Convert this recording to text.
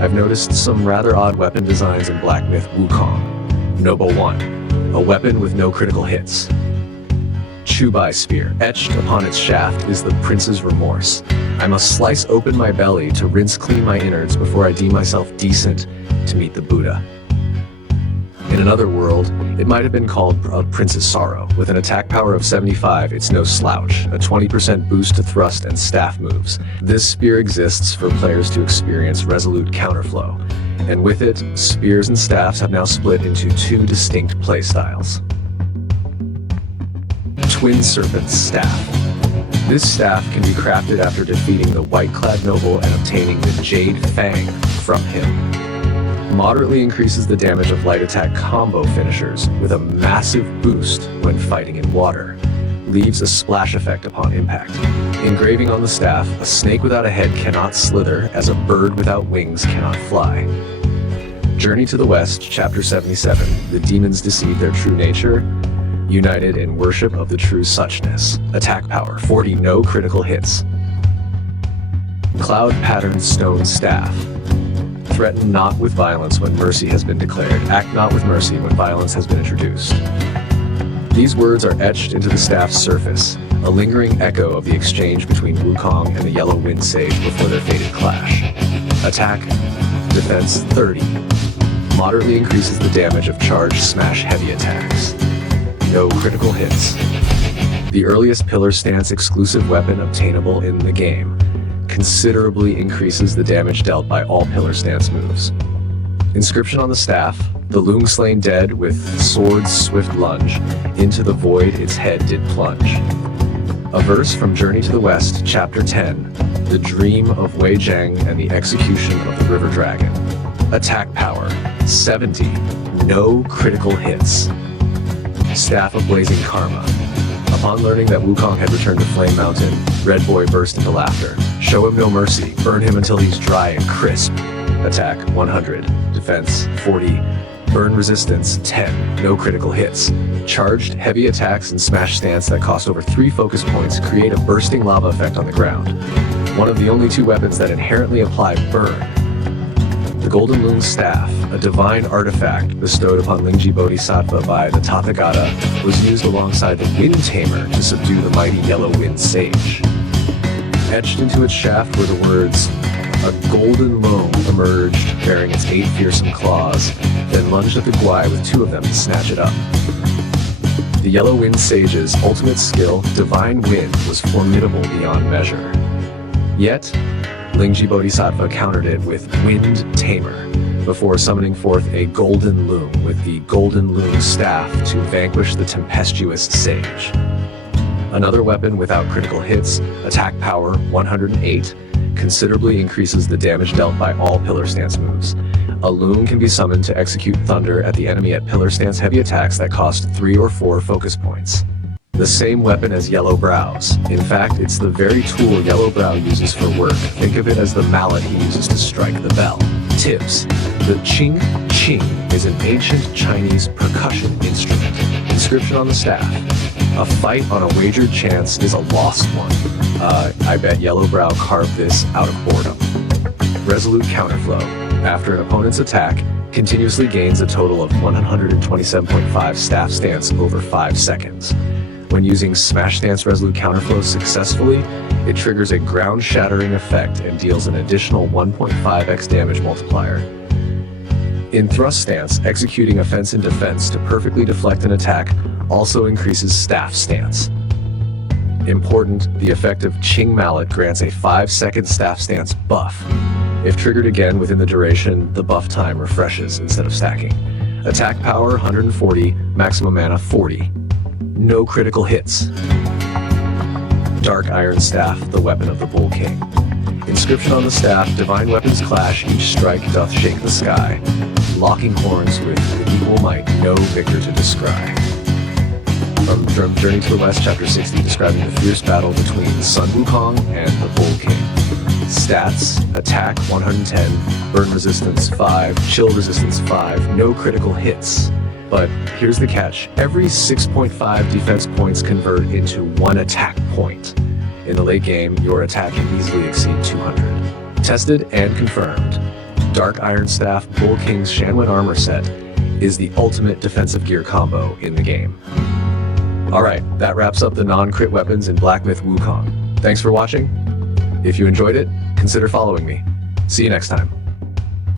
I've noticed some rather odd weapon designs in Black Myth Wukong. Noble 1. A weapon with no critical hits. Chubai Spear. Etched upon its shaft is the Prince's remorse. I must slice open my belly to rinse clean my innards before I deem myself decent to meet the Buddha. In another world, it might have been called a Prince's Sorrow. With an attack power of 75, it's no slouch, a 20% boost to thrust and staff moves. This spear exists for players to experience resolute counterflow, and with it, spears and staffs have now split into two distinct playstyles. Twin Serpent's Staff. This staff can be crafted after defeating the white-clad noble and obtaining the Jade Fang from him. Moderately increases the damage of light attack combo finishers with a massive boost when fighting in water. Leaves a splash effect upon impact. Engraving on the staff, a snake without a head cannot slither, as a bird without wings cannot fly. Journey to the West, Chapter 77. The demons deceive their true nature, united in worship of the true suchness. Attack power, 40, no critical hits. Cloud Patterned Stone Staff. Threaten not with violence when mercy has been declared. Act not with mercy when violence has been introduced. These words are etched into the staff's surface, a lingering echo of the exchange between Wukong and the Yellow Wind Sage before their fated clash. Attack, defense 30. Moderately increases the damage of charged smash heavy attacks. No critical hits. The earliest pillar stance exclusive weapon obtainable in the game. Considerably increases the damage dealt by all pillar stance moves. Inscription on the staff, the loom slain dead with sword's swift lunge, into the void its head did plunge. A verse from Journey to the West, Chapter 10, the dream of Wei Zheng and the execution of the river dragon. Attack power, 70, no critical hits. Staff of Blazing Karma. Upon learning that Wukong had returned to Flame Mountain, Red Boy burst into laughter. Show him no mercy, burn him until he's dry and crisp. Attack 100, defense 40, burn resistance 10, no critical hits. Charged heavy attacks and smash stance that cost over 3 focus points create a bursting lava effect on the ground. One of the only 2 weapons that inherently apply burn. The Golden Loom Staff, a divine artifact bestowed upon Lingji Bodhisattva by the Tathagata, was used alongside the Wind Tamer to subdue the mighty Yellow Wind Sage. Etched into its shaft were the words, "A golden loam emerged, bearing its 8 fearsome claws, then lunged at the Guai with 2 of them to snatch it up." The Yellow Wind Sage's ultimate skill, Divine Wind, was formidable beyond measure. Yet, Lingji Bodhisattva countered it with Wind Tamer, before summoning forth a golden loom with the Golden Loom Staff to vanquish the tempestuous sage. Another weapon without critical hits, attack power 108, considerably increases the damage dealt by all pillar stance moves. A loom can be summoned to execute thunder at the enemy at pillar stance heavy attacks that cost 3 or 4 focus points. The same weapon as Yellow Brow's. In fact, it's the very tool Yellow Brow uses for work. Think of it as the mallet he uses to strike the bell. Tips. The Qing is an ancient Chinese percussion instrument. Inscription on the staff. A fight on a wagered chance is a lost one. I bet Yellow Brow carved this out of boredom. Resolute counterflow. After an opponent's attack, continuously gains a total of 127.5 staff stance over 5 seconds. When using Smash Stance Resolute Counterflow successfully, it triggers a ground-shattering effect and deals an additional 1.5x damage multiplier. In Thrust Stance, executing offense and defense to perfectly deflect an attack also increases staff stance. Important, the effect of Qing Mallet grants a 5-second staff stance buff. If triggered again within the duration, the buff time refreshes instead of stacking. Attack power 140, maximum mana 40. No critical hits. Dark Iron Staff, the weapon of the Bull King. Inscription on the staff, divine weapons clash, each strike doth shake the sky. Locking horns with equal might, no victor to descry. From Journey to the West, Chapter 60, describing the fierce battle between Sun Wukong and the Bull King. Stats, attack 110, burn resistance 5, chill resistance 5, no critical hits. But here's the catch, every 6.5 defense points convert into 1 attack point. In the late game, your attack can easily exceed 200. Tested and confirmed. Dark Iron Staff Bull King's Shanwen armor set is the ultimate defensive gear combo in the game. Alright, that wraps up the non-crit weapons in Black Myth Wukong. Thanks for watching. If you enjoyed it, consider following me. See you next time.